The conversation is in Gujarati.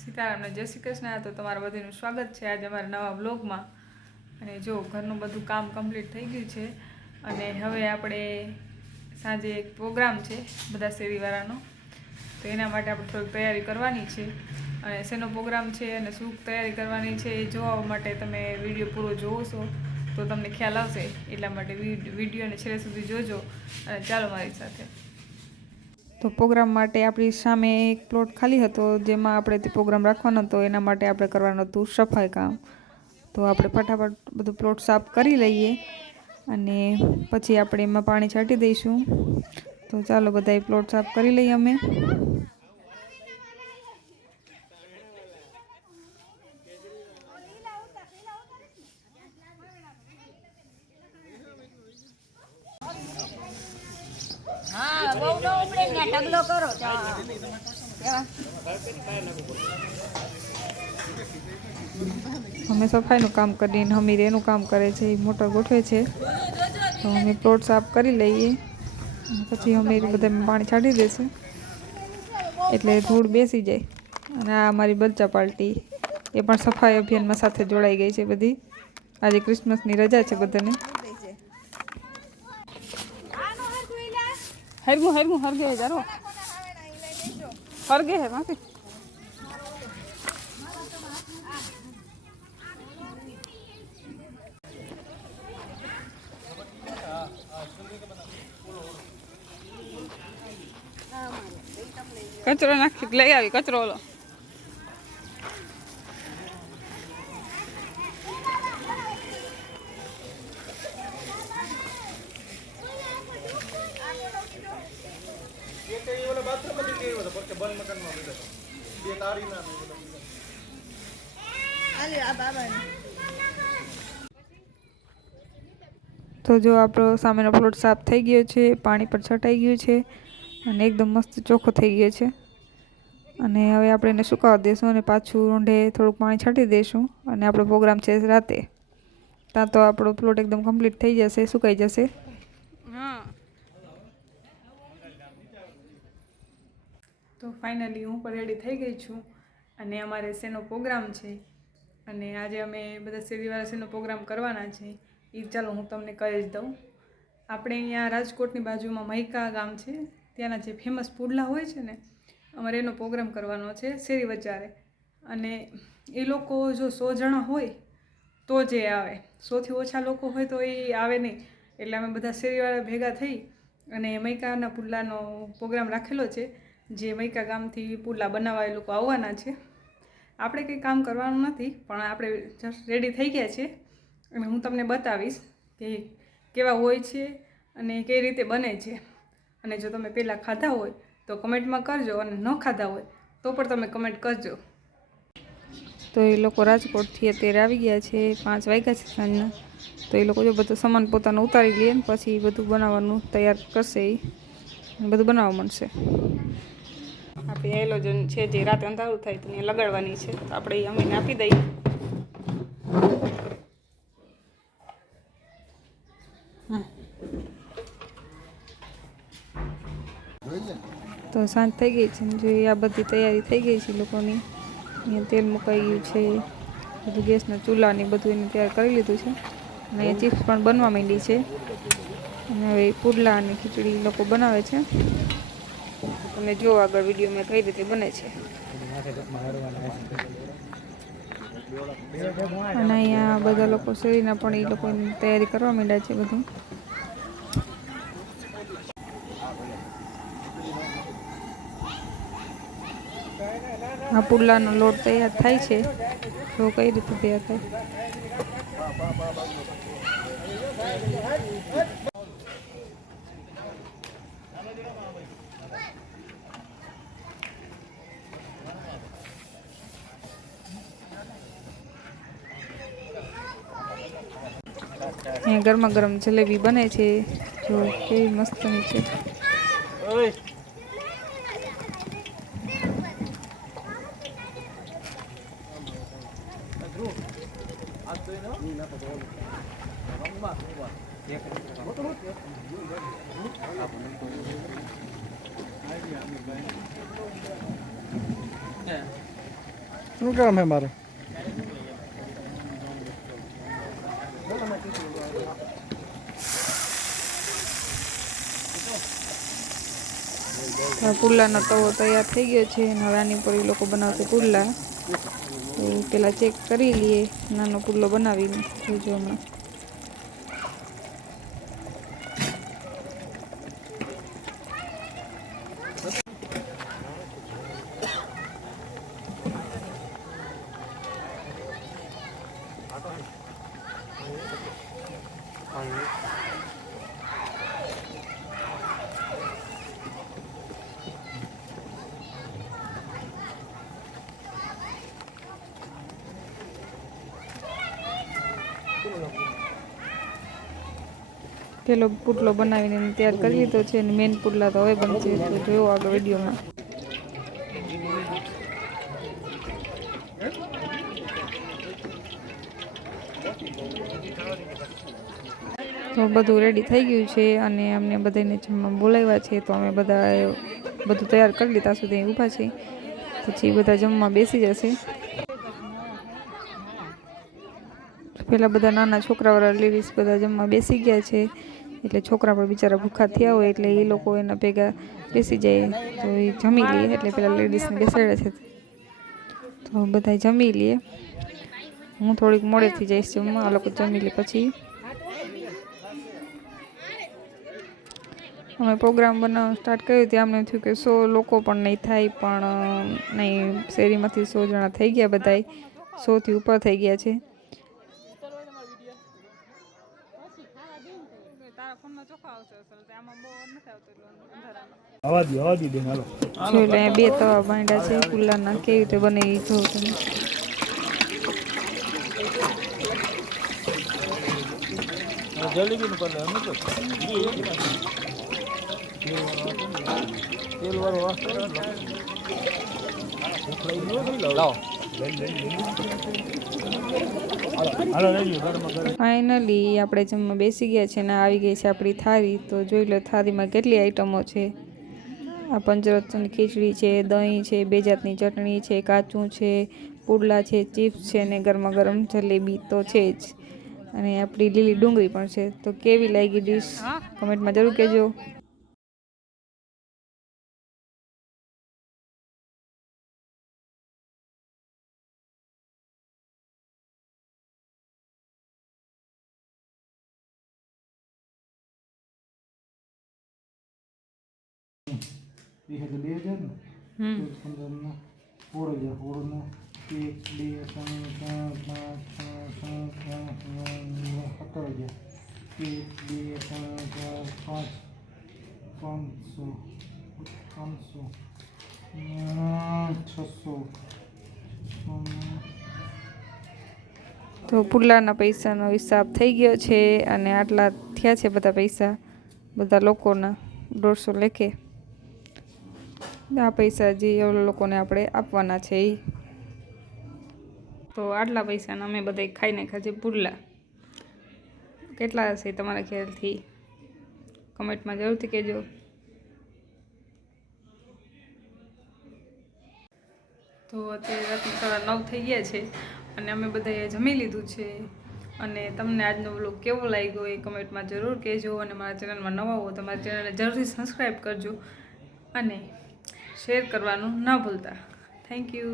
સીતારામને જય શ્રી કૃષ્ણ। તો તમારા બધાનું સ્વાગત છે આજે અમારા નવા બ્લોગમાં। અને જો ઘરનું બધું કામ કમ્પ્લીટ થઈ ગયું છે અને હવે આપણે સાંજે એક પ્રોગ્રામ છે બધા શેરીવાળાનો, તો એના માટે આપણે થોડીક તૈયારી કરવાની છે। અને શેનો પ્રોગ્રામ છે અને શું તૈયારી કરવાની છે એ જોવા માટે તમે વિડીયો પૂરો જોવો છો તો તમને ખ્યાલ આવશે, એટલા માટે વિડીયોને છેલ્લે સુધી જોજો અને ચાલો મારી સાથે। તો પ્રોગ્રામ માટે આપણી સામે એક પ્લોટ ખાલી હતો જેમાં આપણે તે પ્રોગ્રામ રાખવાનો હતો, એના માટે આપણે કરવાનું હતું સફાઈ કામ। તો આપણે ફટાફટ બધું પ્લોટ સાફ કરી લઈએ અને પછી આપણે એમાં પાણી છાંટી દઈશું। તો ચાલો બધાએ પ્લોટ સાફ કરી લઈએ અમે। हाँ वो नो उपड़े ने टगलो करो અમે સફાઈનું કામ કરીને હમીર એનું કામ કરે છે, એ મોટર ગોઠવે છે। તો અમે પ્લોટ સાફ કરી લઈએ પછી હમીર બધા પાણી છાંટી દેશે એટલે ધૂળ બેસી જાય। અને આ અમારી બચ્ચા પાર્ટી એ પણ સફાઈ અભિયાનમાં સાથે જોડાઈ ગઈ છે બધી। આજે ક્રિસમસની રજા છે બધાને। હરગું હરગું હરગે જારો હરગે હે માફી કચરો નાખી લઈ આવી કચરો ઓલો તો જો આપણો સામેનો પ્લોટ સાફ થઈ ગયો છે, પાણી પર છટાઈ ગયું છે અને એકદમ મસ્ત ચોખ્ખો થઈ ગયો છે। અને હવે આપણે એને સુકાવા દઈશું અને પાછું ઊંડે થોડુંક પાણી છાંટી દઈશું અને આપણો પ્રોગ્રામ છે રાતે, ત્યાં તો આપણો પ્લોટ એકદમ કમ્પ્લીટ થઈ જશે, સુકાઈ જશે। હા તો ફાઇનલી હું પણ રેડી થઈ ગઈ છું અને અમારે શેનો પ્રોગ્રામ છે અને આજે અમે બધા શેરીવાળા શેનો પ્રોગ્રામ કરવાના છે એ ચાલો હું તમને કહી જ દઉં। આપણે અહીંયા રાજકોટની બાજુમાં મહિકા ગામ છે, ત્યાંના જે ફેમસ પુડલા હોય છે ને, અમારે એનો પ્રોગ્રામ કરવાનો છે શેરી વચારે। અને એ લોકો જો 100 જણા હોય તો જ એ આવે, 100થી ઓછા લોકો હોય તો એ આવે નહીં। એટલે અમે બધા શેરીવાળા ભેગા થઈ અને મૈકાના પુડલાનો પ્રોગ્રામ રાખેલો છે, જે મૈકા ગામથી પુડલા બનાવવા એ લોકો આવવાના છે। આપણે કંઈ કામ કરવાનું નથી પણ આપણે જસ્ટ રેડી થઈ ગયા છે અને હું તમને બતાવીશ કે કેવા હોય છે અને કઈ રીતે બને છે। અને જો તમે પહેલાં ખાધા હોય તો કમેન્ટમાં કરજો અને ન ખાધા હોય તો પણ તમે કમેન્ટ કરજો। તો એ લોકો રાજકોટથી અત્યારે આવી ગયા છે, 5 વાગ્યા છે સાંજના। તો એ લોકો જો બધો સામાન પોતાનો ઉતારી લે ને પછી બધું બનાવવાનું તૈયાર કરશે, એ બધું બનાવવા માંડશે। આપણી હેલોજન છે જે રાતે અંધારું થાય તો એને લગાડવાની છે, તો આપણે એ અમીને આપી દઈએ। તો સાંજ થઈ ગઈ છે, જો આ બધી તૈયારી થઈ ગઈ છે લોકોની। અહીંયા તેલ મુકાઈ ગયું છે, બધું ગેસના ચૂલાની બધું એને તૈયાર કરી લીધું છે અને અહીંયા ચિપ્સ પણ બનવા માંડી છે। અને હવે પુડલા અને ખીચડી લોકો બનાવે છે, તમે જો આગળ વિડીયોમાં કઈ રીતે બને છે। અને અહીંયા બધા લોકો શેરીના પણ એ લોકોની તૈયારી કરવા માંડ્યા છે બધું। આ પુડલાનો લોટ તૈયાર થાય છે, તો કઈ રીતે તૈયાર થાય। અહીંયા ગરમા ગરમ જલેબી બને છે, જો કેવી મસ્તની છે। શું કામ હે મારે? પુલ્લાનો તવો તૈયાર થઈ ગયો છે અને હવે આની પર એ લોકો બનાવશે પુલ્લા. તો પહેલાં ચેક કરી લઈએ, નાનો પુલ્લો બનાવીને જોજો હમણાં. પેલો પુટલો બનાવીને તૈયાર કરી લીધો છે અને મેન પુટલા તો હવે બનશે, તો જોયો આગળ વિડીયોમાં. તો બધું રેડી થઈ ગયું છે અને અમને બધાને જમવા બોલાવ્યા છે, તો અમે બધા બધું તૈયાર કરી લીધા સુધી ઊભા છે. પછી બધા જમવા બેસી જશે. પહેલાં બધા નાના છોકરાવાળા લેડીઝ બધા જમવા બેસી ગયા છે, એટલે છોકરા પણ બિચારા ભૂખા થયા હોય એટલે એ લોકો એના ભેગા બેસી જાય તો એ જમી લઈએ. એટલે પેલા લેડીઝને બેસાડ્યા છે તો બધા જમી લઈએ. હું થોડીક મોડેથી જઈશ જમવા, આ લોકો જમી લે પછી. અમે પ્રોગ્રામ બનાવવાનું સ્ટાર્ટ કર્યું ત્યાં અમને થયું કે 100 લોકો પણ નહીં થાય, પણ નહીં, શેરીમાંથી 100 જણા થઈ ગયા, બધાય 100થી ઉપર થઈ ગયા છે. જોઈ બે તવા બાંધ્યા છે પુલ્લાના, કેવી રીતે બને એ જોઉં તમે. ફાઇનલી આપણે જમવા બેસી ગયા છે ને આવી ગઈ છે આપણી થાળી. તો જોઈ લો થાળીમાં કેટલી આઈટમો છે. આ પંચરત્ન ખીચડી છે, દહીં છે, બે જાતની ચટણી છે, કાચું છે, પુડલા છે, ચિપ્સ છે ને ગરમા ગરમ જલેબી તો છે જ, અને આપણી લીલી ડુંગળી પણ છે. તો કેવી લાગી ડીશ કમેન્ટમાં જરૂર કહેજો. એ હજુ 2000 ને 15 16 16 1 2 તો પુલ્લાના પૈસાનો હિસાબ થઈ ગયો છે અને આટલા થયા છે બધા પૈસા બધા લોકોના 150 લેખે. આ પૈસા જે એવડા લોકોને આપણે આપવાના છે એ. તો આટલા પૈસાના અમે બધા ખાઈ નાખ્યા છે પુલ્લા. કેટલા હશે તમારા ખ્યાલથી કમેન્ટમાં જરૂરથી કહેજો. તો અત્યારે રાતના 9:30 થઈ ગયા છે અને અમે બધાએ જમી લીધું છે. અને તમને આજનો વ્લોગ કેવો લાગ્યો એ કમેન્ટમાં જરૂર કહેજો. અને મારા ચેનલમાં નવા હો તો મારા ચેનલને જરૂરથી સબસ્ક્રાઈબ કરજો અને શેર કરવાનું ન ભૂલતા. Thank you.